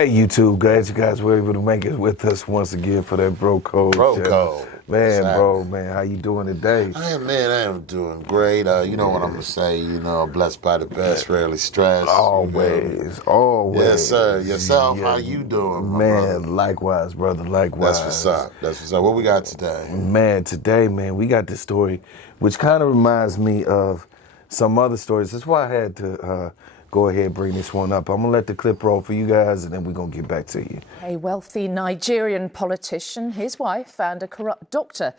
Hey YouTube, glad you guys were able to make it with us once again for that Bro Code. Bro Code. Man, bro, man, how you doing today? I am doing great. You know what I'm gonna say. Blessed by the best, rarely stressed. Always. Yes, sir. Yourself, how you doing, man? brother? Likewise, brother. Likewise. That's what's up. What we got today? Man, today, we got this story, which kind of reminds me of some other stories. That's why I had to go ahead and bring this one up. I'm gonna let the clip roll for you guys, and then we're gonna get back to you. A wealthy Nigerian politician, his wife, and a corrupt doctor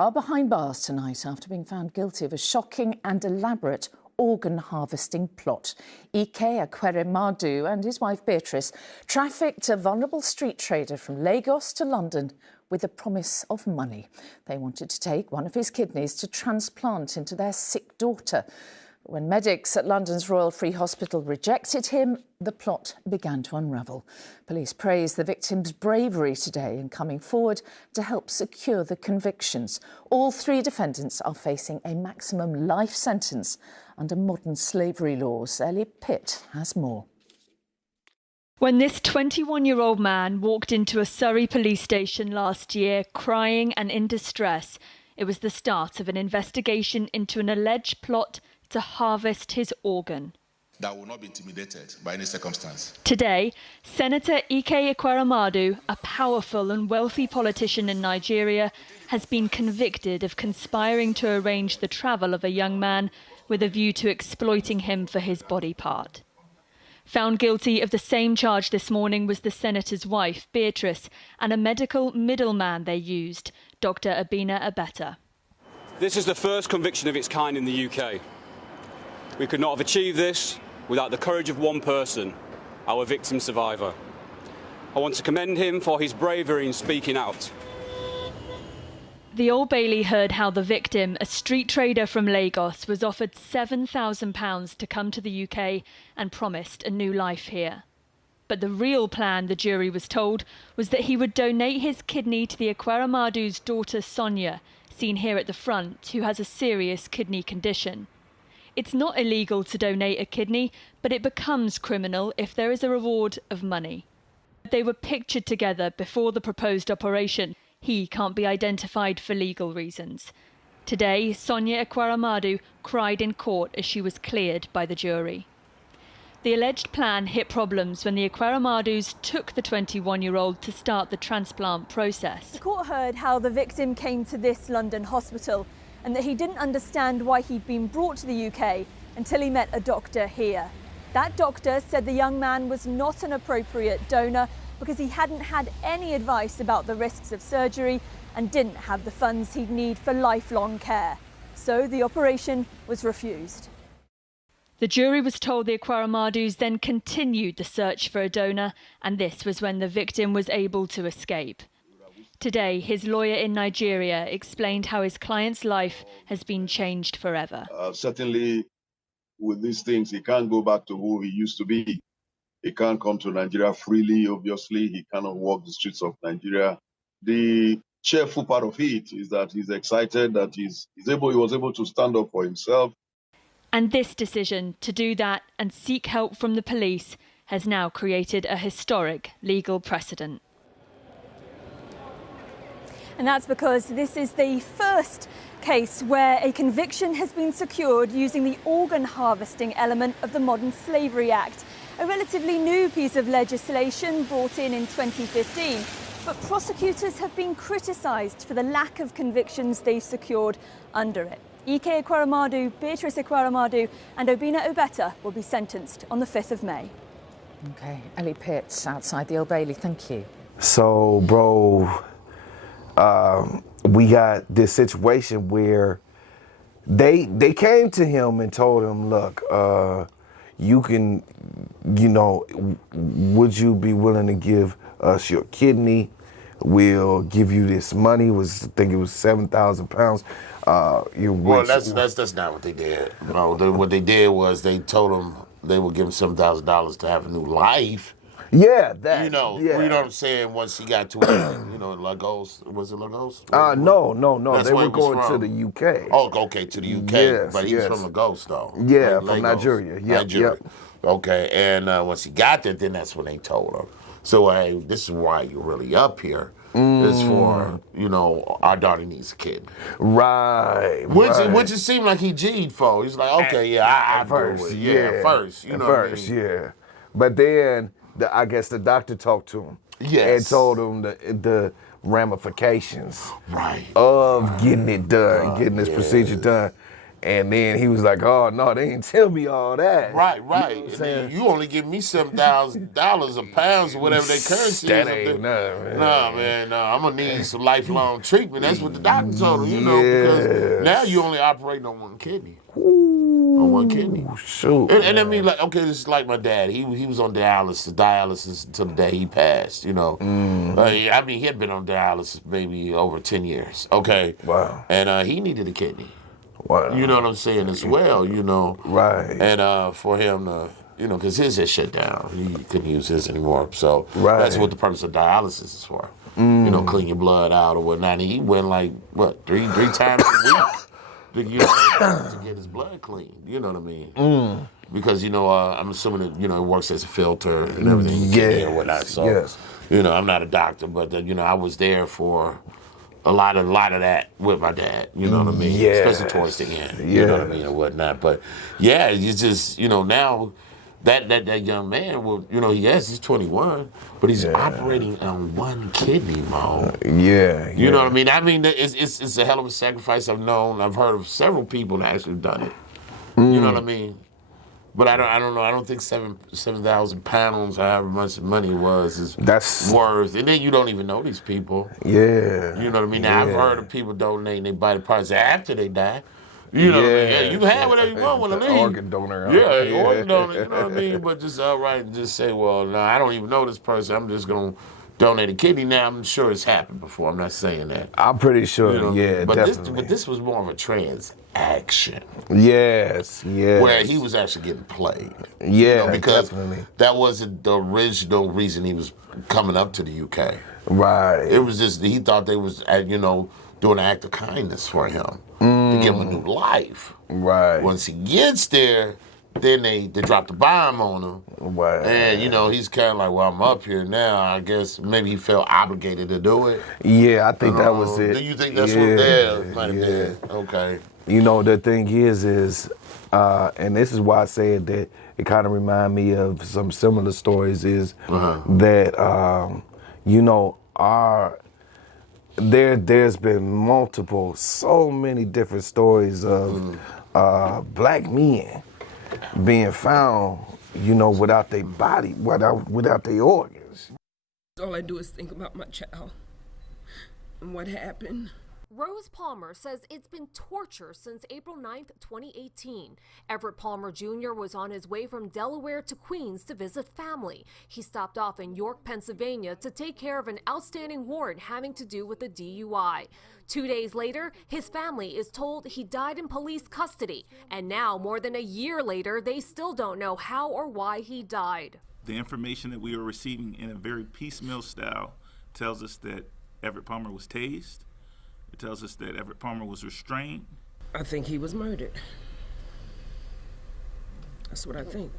are behind bars tonight after being found guilty of a shocking and elaborate organ harvesting plot. Ike Ekweremadu and his wife Beatrice trafficked a vulnerable street trader from Lagos to London with the promise of money. They wanted to take one of his kidneys to transplant into their sick daughter. When medics at London's Royal Free Hospital rejected him, the plot began to unravel. Police praised the victim's bravery today in coming forward to help secure the convictions. All three defendants are facing a maximum life sentence under modern slavery laws. Ellie Pitt has more. When this 21-year-old man walked into a Surrey police station last year, crying and in distress, it was the start of an investigation into an alleged plot to harvest his organ. That will not be intimidated by any circumstance. Today, Senator Ike Ekweremadu, a powerful and wealthy politician in Nigeria, has been convicted of conspiring to arrange the travel of a young man with a view to exploiting him for his body part. Found guilty of the same charge this morning was the senator's wife, Beatrice, and a medical middleman they used, Dr. Abina Abeta. This is the first conviction of its kind in the UK. We could not have achieved this without the courage of one person, our victim survivor. I want to commend him for his bravery in speaking out. The Old Bailey heard how the victim, a street trader from Lagos, was offered £7,000 to come to the UK and promised a new life here. But the real plan, the jury was told, was that he would donate his kidney to the Ekweremadu's daughter Sonia, seen here at the front, who has a serious kidney condition. It's not illegal to donate a kidney, but it becomes criminal if there is a reward of money. They were pictured together before the proposed operation. He can't be identified for legal reasons. Today, Sonia Ekweremadu cried in court as she was cleared by the jury. The alleged plan hit problems when the Ekweremadus took the 21-year-old to start the transplant process. The court heard how the victim came to this London hospital and that he didn't understand why he'd been brought to the UK until he met a doctor here. That doctor said the young man was not an appropriate donor because he hadn't had any advice about the risks of surgery and didn't have the funds he'd need for lifelong care. So the operation was refused. The jury was told the Ekweremadus then continued the search for a donor, and this was when the victim was able to escape. Today, his lawyer in Nigeria explained how his client's life has been changed forever. Certainly, with these things, he can't go back to who he used to be. He can't come to Nigeria freely, obviously. He cannot walk the streets of Nigeria. The cheerful part of it is that he's excited that he was able to stand up for himself. And this decision to do that and seek help from the police has now created a historic legal precedent. And that's because this is the first case where a conviction has been secured using the organ harvesting element of the Modern Slavery Act, a relatively new piece of legislation brought in 2015. But prosecutors have been criticised for the lack of convictions they've secured under it. Ike Ekweremadu, Beatrice Ekweremadu and Obina Obeta will be sentenced on the 5th of May. OK, Ellie Pitt outside the Old Bailey, thank you. So, bro, we got this situation where they came to him and told him, look, you can, would you be willing to give us your kidney? We'll give you this money. I think it was £7,000. Well, that's not what they did. What they did was they told him they would give him $7,000 to have a new life. Yeah, that. You know what I'm saying? Once he got to Lagos, was it Lagos? No. That's They where were he was going from. to the UK. Oh, okay, to the UK. Yes, but he was from Lagos, though. Yeah, like from Lagos. Nigeria. Nigeria. Okay, and once he got there, then that's when they told him. So, hey, this is why you're really up here. Is for, you know, our daughter needs a kid. Right. Which it seemed like he G'd for. He's like, okay, yeah, I first, do it. Yeah, first. You know first, what I mean? yeah. But then, I guess the doctor talked to him. Yes. And told him the ramifications Right. of getting it done, getting this procedure done. And then he was like, oh, no, they didn't tell me all that. Right. You know what I'm And saying? then you only give me $7,000 or pounds or whatever they currency That is. ain't nothing, man. Nah, man, no. I'm going to need some lifelong treatment. That's what the doctor told him, you know, because now you only operating on one kidney. On one kidney. Shoot. And I mean, like, okay, this is like my dad. He was on dialysis until the day he passed, you know. I mean, he had been on dialysis maybe over 10 years, okay? Wow. And he needed a kidney. Wow. You know what I'm saying, as well, you know. Right. And for him to, you know, because his had shut down. He couldn't use his anymore. So Right. that's what the purpose of dialysis is for. You know, clean your blood out or whatnot. And he went like, what, three times a week to get his blood clean. You know what I mean? Because, you know, I'm assuming that, you know, it works as a filter and everything. Yes. And whatnot. So, you know, I'm not a doctor, but, you know, I was there for a lot of that with my dad, you know what I mean? Yes. Especially towards the end, you know what I mean, or whatnot. But yeah, you just, you know, now that young man, will, you know, he's 21, but he's operating on one kidney, Mo. You know what I mean? I mean, it's a hell of a sacrifice. I've heard of several people that actually done it. You know what I mean? But I don't know. I don't think 7,000 pounds, however much money it was, that's worth. And then you don't even know these people. Yeah. You know what I mean? Now, I've heard of people donating their body parts after they die. You know what I mean? Yeah, you can have whatever you want when they leave. Organ donor. Organ donor. You know what I mean? But just outright just say, well, no, I don't even know this person. I'm just going to donate a kidney. Now, I'm sure it's happened before. I'm not saying that. I'm pretty sure, You know what I mean? But definitely. this was more of a transaction. Yes. Where he was actually getting played. Yeah, because definitely. that wasn't the original reason he was coming up to the UK. Right. It was just, he thought they was, you know, doing an act of kindness for him to give him a new life. Right. Once he gets there, then they drop the bomb on him. Right. And, you know, he's kind of like, well, I'm up here now. I guess maybe he felt obligated to do it. Yeah, I think that was it. Do you think that's what that might have been? Okay. You know, the thing is, and this is why I said that it kind of remind me of some similar stories, is that, you know, there's been so many different stories of black men being found, you know, without their body, without their organs. All I do is think about my child and what happened. Rose Palmer says it's been torture since April 9th, 2018. Everett Palmer Jr. was on his way from Delaware to Queens to visit family. He stopped off in York, Pennsylvania to take care of an outstanding warrant having to do with a DUI. 2 days later, his family is told he died in police custody. And now, more than a year later, they still don't know how or why he died. The information that we are receiving in a very piecemeal style tells us that Everett Palmer was tased. It tells us that Everett Palmer was restrained. I think he was murdered. That's what I think.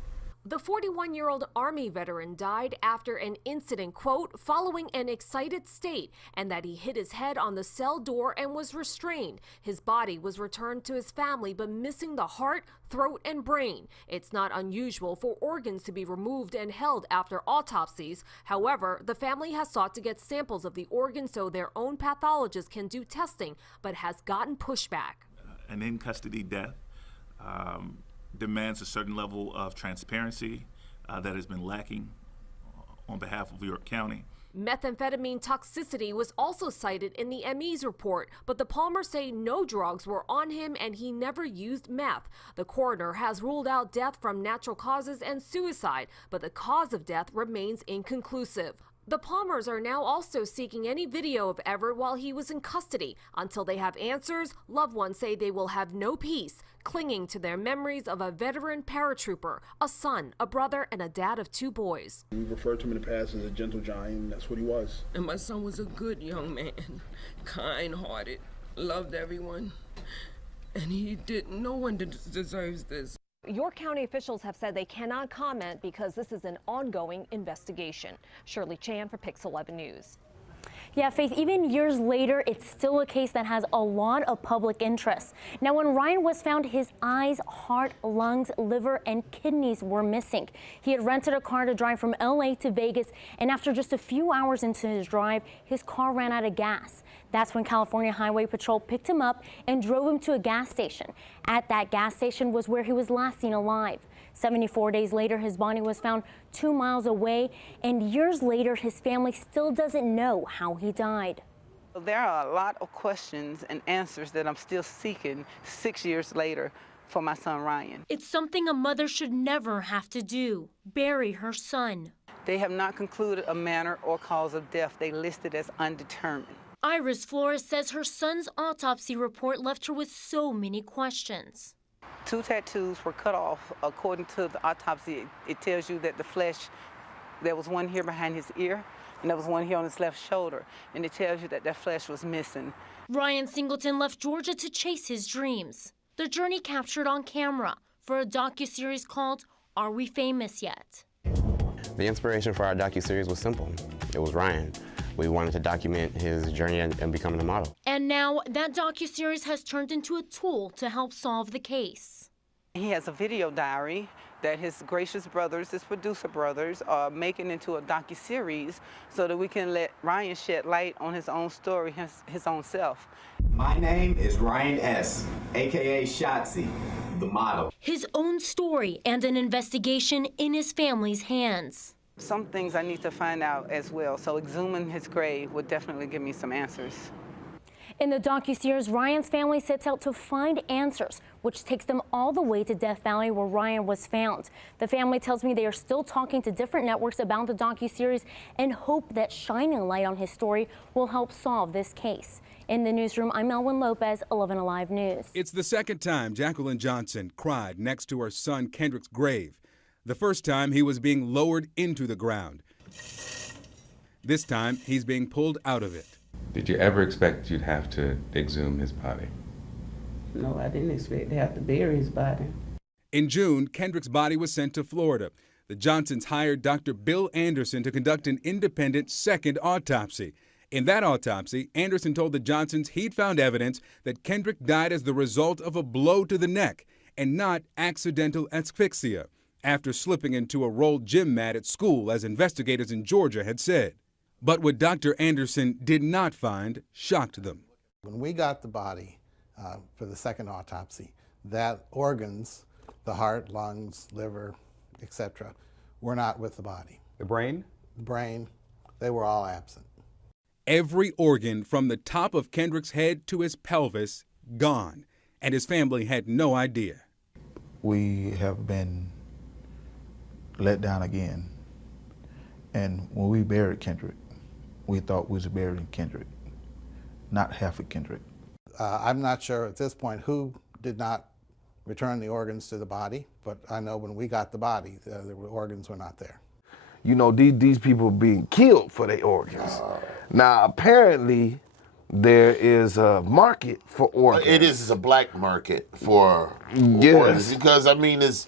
The 41-year-old Army veteran died after an incident, quote, following an excited state, and that he hit his head on the cell door and was restrained. His body was returned to his family, but missing the heart, throat, and brain. It's not unusual for organs to be removed and held after autopsies. However, the family has sought to get samples of the organs so their own pathologist can do testing, but has gotten pushback. An in-custody death demands a certain level of transparency that has been lacking on behalf of York County. Methamphetamine toxicity was also cited in the ME's report, but the Palmers say no drugs were on him and he never used meth. The coroner has ruled out death from natural causes and suicide, but the cause of death remains inconclusive. The Palmers are now also seeking any video of Everett while he was in custody. Until they have answers, loved ones say they will have no peace, clinging to their memories of a veteran paratrooper, a son, a brother, and a dad of 2 boys. We referred to him in the past as a gentle giant, and that's what he was. And my son was a good young man, kind-hearted, loved everyone. And he didn't. No one deserves this. York County officials have said they cannot comment because this is an ongoing investigation. Shirley Chan for Pix 11 News. Yeah, Faith, even years later, it's still a case that has a lot of public interest. Now, when Ryan was found, his eyes, heart, lungs, liver, and kidneys were missing. He had rented a car to drive from LA to Vegas, and after just a few hours into his drive, his car ran out of gas. That's when California Highway Patrol picked him up and drove him to a gas station. At that gas station was where he was last seen alive. 74 days later, his body was found 2 miles away, and years later, his family still doesn't know how he died. There are a lot of questions and answers that I'm still seeking 6 years later for my son Ryan. It's something a mother should never have to do, bury her son. They have not concluded a manner or cause of death. They listed as undetermined. Iris Flores says her son's autopsy report left her with so many questions. 2 tattoos were cut off. According to the autopsy, it tells you that the flesh, there was one here behind his ear, and there was one here on his left shoulder, and it tells you that that flesh was missing. Ryan Singleton left Georgia to chase his dreams. The journey captured on camera for a docuseries called Are We Famous Yet? The inspiration for our docuseries was simple. It was Ryan. We wanted to document his journey and becoming a model. And now that docuseries has turned into a tool to help solve the case. He has a video diary that his gracious brothers, his producer brothers, are making into a docuseries so that we can let Ryan shed light on his own story, his own self. My name is Ryan S., aka Shotzi, the model. His own story and an investigation in his family's hands. Some things I need to find out as well, so exhuming his grave would definitely give me some answers. In the docuseries, Ryan's family sets out to find answers, which takes them all the way to Death Valley where Ryan was found. The family tells me they are still talking to different networks about the docuseries and hope that shining light on his story will help solve this case. In the newsroom, I'm Elwin Lopez, 11 Alive News. It's the second time Jacqueline Johnson cried next to her son Kendrick's grave. The first time he was being lowered into the ground. This time he's being pulled out of it. Did you ever expect you'd have to exhume his body? No, I didn't expect to have to bury his body. In June, Kendrick's body was sent to Florida. The Johnsons hired Dr. Bill Anderson to conduct an independent second autopsy. In that autopsy, Anderson told the Johnsons he'd found evidence that Kendrick died as the result of a blow to the neck and not accidental asphyxia, after slipping into a rolled gym mat at school, as investigators in Georgia had said. But what Dr. Anderson did not find shocked them. When we got the body for the second autopsy, that organs, the heart, lungs, liver, etc., were not with the body. The brain? The brain, they were all absent. Every organ from the top of Kendrick's head to his pelvis gone, and his family had no idea. We have been let down again. And when we buried Kendrick, we thought we was burying Kendrick, not half of Kendrick. I'm not sure at this point who did not return the organs to the body, but I know when we got the body, the organs were not there. You know, these people being killed for their organs. Now, apparently, there is a market for organs. It is a black market for organs because I mean, it's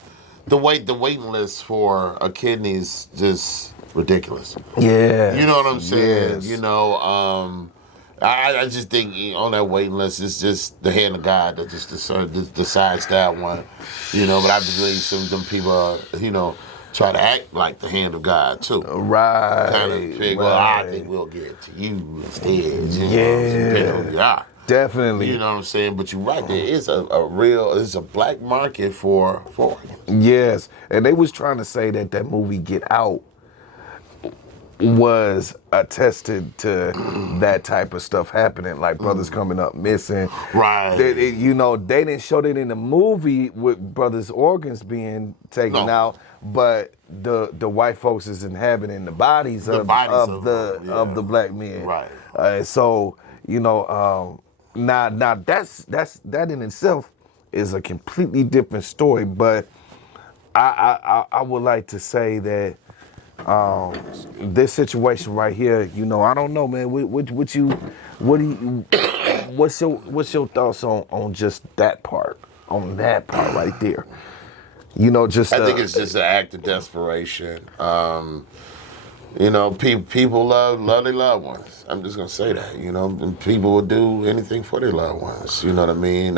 the waiting list for a kidney is just ridiculous. Yeah, you know what I'm saying. Yes. You know, I just think on that waiting list it's just the hand of God that just decides that one. You know, but I believe some of them people are, you know, try to act like the hand of God too. Right. Kind of figure, well, I think we'll get it to you instead. You know, definitely. You know what I'm saying? But you're right. There is a black market for it. Yes, and they was trying to say that movie Get Out was attested to that type of stuff happening, like brothers coming up missing. Right. They didn't show that in the movie with brothers' organs being taken out, but the white folks is inhabiting the bodies of the black men. Right. So you know, now that in itself is a completely different story. But I would like to say that this situation right here, you know, I don't know, man. What's your thoughts on just that part right there? You know, just I think it's just an act of desperation. You know, people love their loved ones. I'm just gonna say that. You know, and people will do anything for their loved ones. You know what I mean? You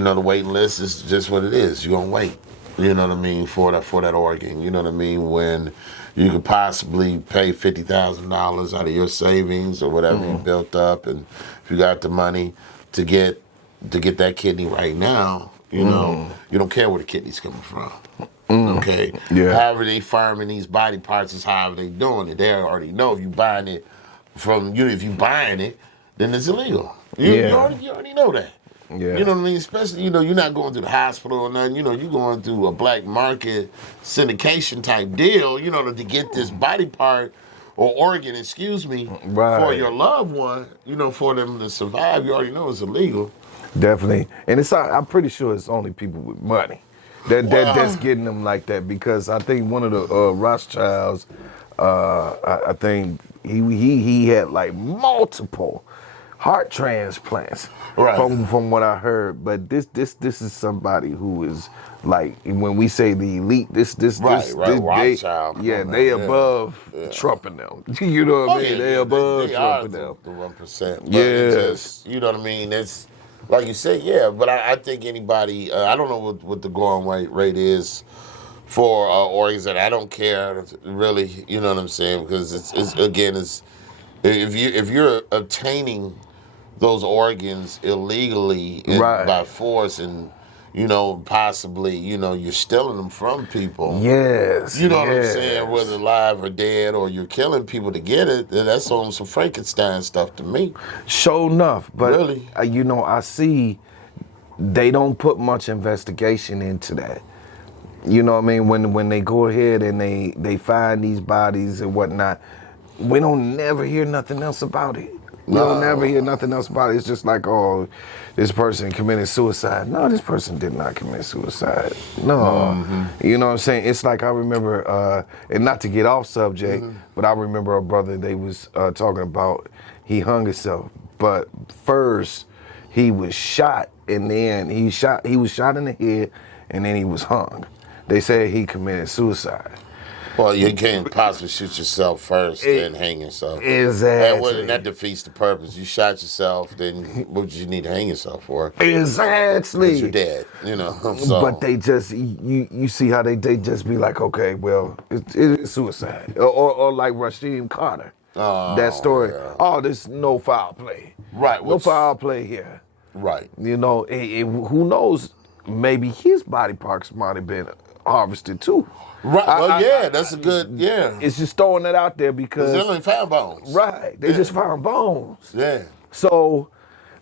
know, the waiting list is just what it is. You're gonna wait. You know what I mean, for that organ. You know what I mean? When you could possibly pay $50,000 out of your savings or whatever you built up, and if you got the money to get that kidney right now, you know, you don't care where the kidney's coming from. Okay. Yeah. However they farming these body parts is however they doing it. They already know if you buying it from you. If you buying it, then it's illegal. You already know that. Yeah. You know what I mean? Especially, you know, you're not going to the hospital or nothing. You know, you're going through a black market syndication type deal, you know, to get this body part or organ, for your loved one, you know, for them to survive. You already know it's illegal. Definitely. And I'm pretty sure it's only people with money that's getting them like that, because I think one of the Rothschilds, I think he had like multiple heart transplants, from what I heard. But this is somebody who is like, when we say the elite, Rothschild. They above Trump and them. You know what I mean? They above Trump and them. The 1%. But it's just, you know what I mean? It's like you said, but I think anybody, I don't know what the going rate is for organs, and I don't care really, you know what I'm saying? Because it's if you're obtaining those organs illegally by force, and you know, possibly, you know, you're stealing them from people. Yes. You know what I'm saying? Whether alive or dead, or you're killing people to get it, that's on some Frankenstein stuff to me. Sure enough. But, really? You know, I see they don't put much investigation into that. You know what I mean? When they go ahead and they find these bodies and whatnot, we don't never hear nothing else about it. We don't never hear nothing else about it. It's just like, oh, this person committed suicide. No, this person did not commit suicide. No. You know what I'm saying? It's like, I remember, and not to get off subject, but I remember a brother, they was talking about, he hung himself. But first, he was shot, and then he was shot in the head, and then he was hung. They said he committed suicide. Well, you can't possibly shoot yourself first, then hang yourself. Exactly. And that defeats the purpose. You shot yourself, then what did you need to hang yourself for? Exactly. Because you're dead, you know. So. But they just, you see how they just be like, okay, well, it's suicide. Or like Rasheem Carter. That story. Yeah. Oh, there's no foul play. Right. No foul play here. Right. You know, who knows, maybe his body parts might have been harvested too. Right. That's a good. It's just throwing it out there because they only found bones. Right. They just found bones. Yeah. So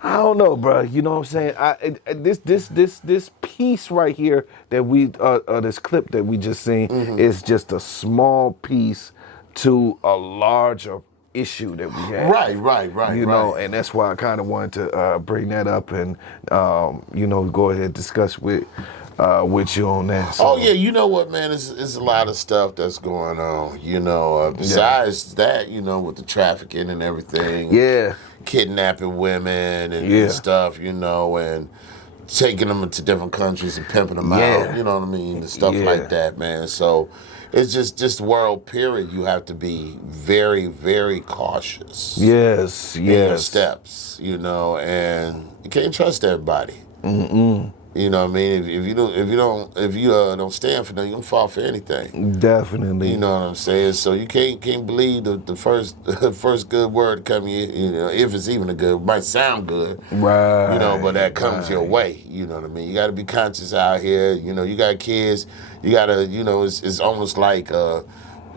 I don't know, bro. You know what I'm saying? This piece right here that we this clip that we just seen is just a small piece to a larger issue that we have. Right. You know, and that's why I kind of wanted to bring that up and you know, go ahead and discuss with you on that. So. Oh yeah, you know what, man? It's a lot of stuff that's going on. You know, besides that, you know, with the trafficking and everything. Yeah. Kidnapping women and stuff. You know, and taking them into different countries and pimping them out. You know what I mean? And stuff like that, man. So it's just world period. You have to be very, very cautious. Yes. In your steps. You know, and you can't trust everybody. You know what I mean? If you don't stand for nothing, you don't fall for anything. Definitely. You know what I'm saying? So you can't believe the first good word to come in. You know, if it's even a good, it might sound good. Right. You know, but that comes your way. You know what I mean? You got to be conscious out here. You know, you got kids. You got to. You know, it's almost like.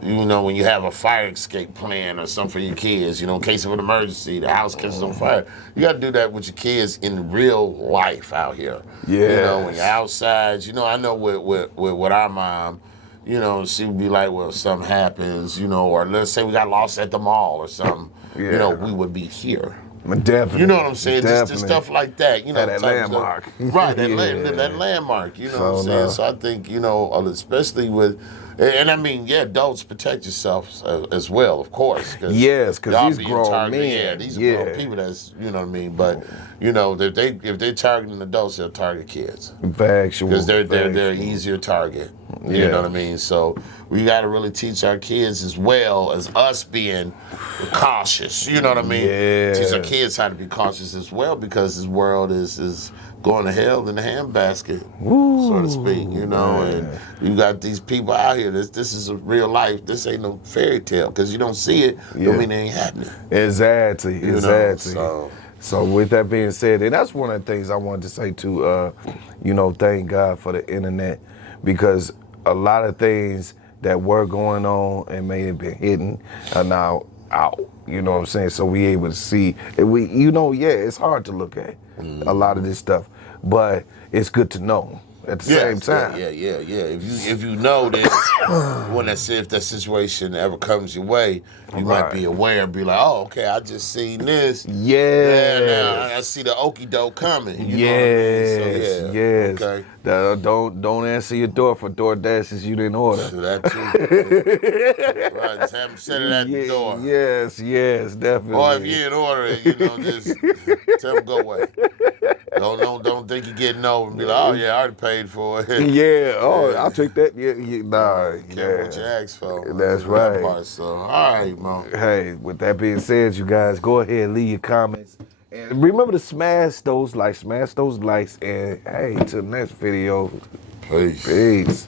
You know, when you have a fire escape plan or something for your kids, you know, in case of an emergency, the house catches on fire. You got to do that with your kids in real life out here. Yeah. You know, when you're outside, you know, I know with our mom, you know, she would be like, well, if something happens, you know, or let's say we got lost at the mall or something, you know, we would be here. Definitely. You know what I'm saying? Just stuff like that. You know, that landmark. Right, that landmark. You know what I'm saying? So I think, you know, especially with And I mean, yeah, adults protect yourself as well, of course. Yes, because y'all these being grown targeted. men. Yeah, these are grown people. That's, you know what I mean. But you know, if they're targeting adults, they'll target kids. Factual. Because they're an easier target. You Yeah. know what I mean. So we got to really teach our kids as well as us being cautious. You know what I mean. Yeah. Teach our kids how to be cautious as well, because this world is going to hell in a handbasket, so to speak, you know. And you got these people out here. This is a real life. This ain't no fairy tale, because you don't see it. Don't mean it ain't happening. Exactly. You know, Exactly. So with that being said, and that's one of the things I wanted to say too. You know, thank God for the internet, because a lot of things that were going on and may have been hidden are now out. You know what I'm saying? So we able to see. And it's hard to look at a lot of this stuff, but it's good to know at the same time. Yeah. If you know that if that situation ever comes your way, you might be aware and be like, oh, okay, I just seen this. Yeah. Now I see the okie doke coming. You know what I mean? So, yes. Okay. Don't answer your door for DoorDashes you didn't order. That too. Right, just have them set it at the door. Yes, definitely. Or if you didn't order it, just tell them go away. Don't think you're getting over and be like, oh yeah, I already paid for it. I'll take that. What you asked for. That's right. So, all right, Mo. Hey, with that being said, you guys, go ahead and leave your comments. And remember to smash those likes, and hey, till the next video. Peace. Peace.